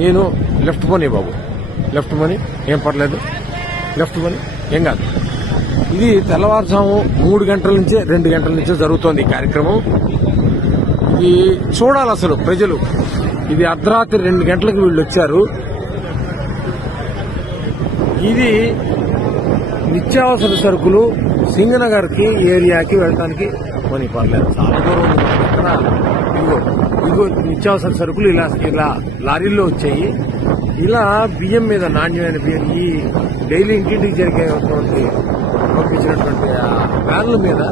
నేను లెఫ్ట్ పోనీ బాబు, లెఫ్ట్ పోనీ, ఏం పర్లేదు, లెఫ్ట్ పోనీ, ఏం కాదు. ఇది తెల్లవారుజాము 3 గంటల నుంచే 2 గంటల నుంచే జరుగుతోంది ఈ కార్యక్రమం. ఇది చూడాలి అసలు ప్రజలు. ఇది అర్ధరాత్రి 2 గంటలకు వీళ్ళు వచ్చారు. ఇది నిత్యావసర సరుకులు సింగనగర్ కి ఏరియాకి వెళ్ళడానికి పని పర్లేదు, చాలా దూరం ఉంది. ఇక్కడ ఇదిగో నిత్యావసర సరుకులు ఇలా లారీల్లో వచ్చాయి. ఇలా బియ్యం మీద, నాణ్యమైన బియ్యం, ఈ డైలీ ఇంటింటికి జరిగేటువంటి పంపించినటువంటి వ్యాన్ల మీద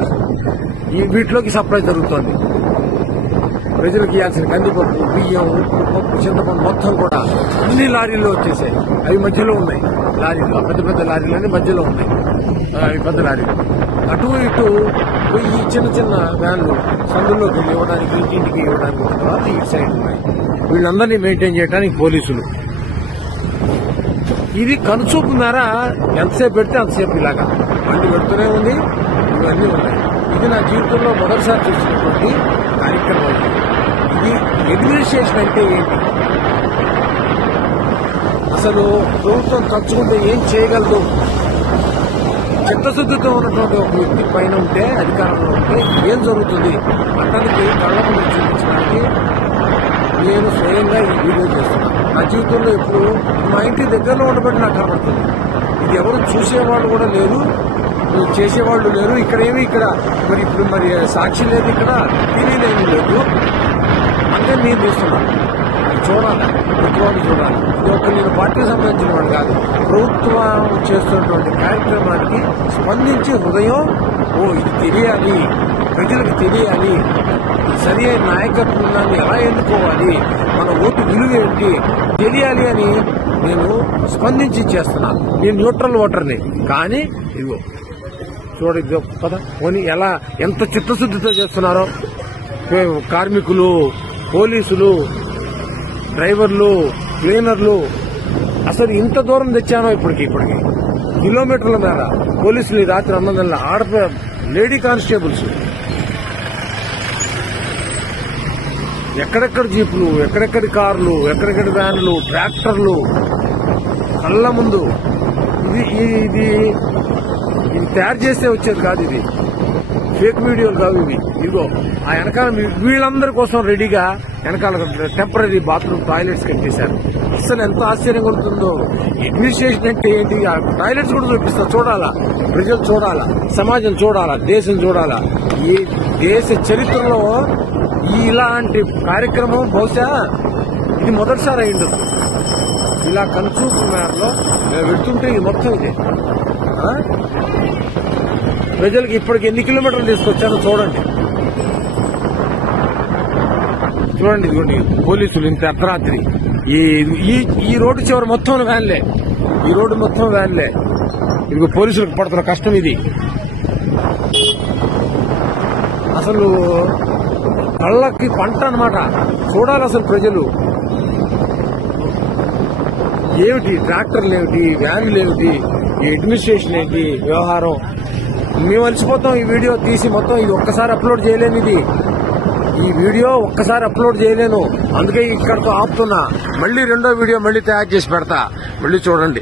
వీటిలోకి సప్లై జరుగుతోంది. ప్రజలకు ఇవ్వాల్సిన కందిపప్పు, బియ్యం, పప్పు, చింతపండు మొత్తం కూడా అన్ని లారీల్లో వచ్చేసాయి. అవి మధ్యలో ఉన్నాయి లారీలు, పెద్ద పెద్ద లారీలన్నీ మధ్యలో ఉన్నాయి. అవి పెద్ద లారీలు. అటు ఇటు ఈ చిన్న చిన్న వ్యాన్లు సందుల్లోకి వెళ్ళి ఇవ్వడానికి, ఇంటింటికి ఇవ్వడానికి తర్వాత ఇటు సైడ్ ఉన్నాయి. వీళ్ళందరినీ మెయింటైన్ చేయడానికి పోలీసులు. ఇది కనుచూపు మేర ఎంతసేపు పెడితే అంతసేపు ఇలాగా బండి పెడుతూనే ఉంది. ఇవన్నీ ఉన్నాయి. ఇది నా జీవితంలో మొదటిసారి చూసినటువంటి కార్యక్రమం. ఇది అడ్మినిస్ట్రేషన్ అంటే ఏంటి, అసలు ప్రభుత్వం తలుచుకుంటే ఏం చేయగలదు, చిత్తశుద్ధితో ఉన్నటువంటి ఒక వ్యక్తి పైన ఉంటే, అధికారంలో ఉంటే ఏం జరుగుతుంది అతనికి కళ్ళ ముందు చూపించడానికి నేను స్వయంగా ఈ వీడియో చేస్తున్నాను. నా జీవితంలో ఎప్పుడు మా ఇంటి దగ్గరలో ఉండబట్టి నాకు కనబడుతుంది. ఇది ఎవరు చూసేవాళ్ళు కూడా లేరు, చేసేవాళ్ళు లేరు. ఇక్కడ ఇప్పుడు సాక్షి లేదు, ఇక్కడ తెలియలేని లేదు. అంటే నేను చూస్తున్నాను. చూడాలి, ప్రభుత్వాన్ని చూడాలి. ఇది ఒక నేను పార్టీకి సంబంధించిన వాడు కాదు. ప్రభుత్వం చేస్తున్నటువంటి కార్యక్రమానికి స్పందించి హృదయం, ఇది తెలియాలి, ప్రజలకు తెలియాలి, సరి అయిన నాయకత్వాన్ని ఎలా ఎన్నుకోవాలి, మన ఓటు విలువ ఏంటి తెలియాలి అని నేను స్పందించి చేస్తున్నాను. నేను న్యూట్రల్ ఓటర్ని. కానీ ఇదిగో చూడ పద పోనీ ఎంత చిత్తశుద్ధితో చేస్తున్నారో కార్మికులు, పోలీసులు, డ్రైవర్లు, క్లీనర్లు. అసలు ఇంత దూరం తెచ్చానో ఇప్పటికి కిలోమీటర్ల మేర పోలీసులు రాత్రి 9 గంటల లేడీ కానిస్టేబుల్స్, ఎక్కడెక్కడ జీపులు, ఎక్కడెక్కడి కార్లు, ఎక్కడెక్కడి వ్యాన్లు, ట్రాక్టర్లు కళ్ళ ముందు. ఇది తయారు చేస్తే వచ్చేది కాదు. ఇది ఫేక్ వీడియోలు కావు ఇవి. ఇదిగో ఆ వెనకాల వీళ్ళందరి కోసం రెడీగా వెనకాల టెంపరీ బాత్రూమ్ టాయిలెట్స్ కట్టేశారు. అసలు ఎంత ఆశ్చర్యంగా ఉంటుందో. అడ్మినిస్ట్రేషన్ అంటే ఏంటి, టాయిలెట్స్ కూడా చూపిస్తా. చూడాలా, ప్రజలు చూడాలా, సమాజం చూడాలా, దేశం చూడాలా. ఈ దేశ చరిత్రలో ఇలాంటి కార్యక్రమం బహుశా ఇది మొదటిసారి అయిండదు. ఇలా కనుచూపు మేరలో వెళ్తుంటే ఇది మొత్తం ఇదే. ప్రజలకు ఇప్పటికి ఎన్ని కిలోమీటర్లు తీసుకొచ్చానో చూడండి. ఇదిగోండి పోలీసులు ఇంత అర్ధరాత్రి ఈ రోడ్డు చివరి మొత్తం వ్యాన్లే, ఈ రోడ్డు మొత్తం వ్యాన్లే. ఇదిగో పోలీసులకు పడుతున్న కష్టం ఇది. అసలు కళ్ళకి పంట అన్నమాట. చూడాలి అసలు ప్రజలు. ఏమిటి ట్రాక్టర్లు, ఏమిటి వ్యాన్లు, ఏమిటి ఈ అడ్మినిస్ట్రేషన్ ఏంటి వ్యవహారం. మేము అలసిపోతాం ఈ వీడియో తీసి మొత్తం. ఇది ఒక్కసారి అప్లోడ్ చేయలేను. ఈ వీడియో ఒక్కసారి అప్లోడ్ చేయలేను. అందుకే ఇక్కడతో ఆపుతున్నా. మళ్ళీ రెండో వీడియో మళ్ళీ తయారు చేసి పెడతా. మళ్ళీ చూడండి.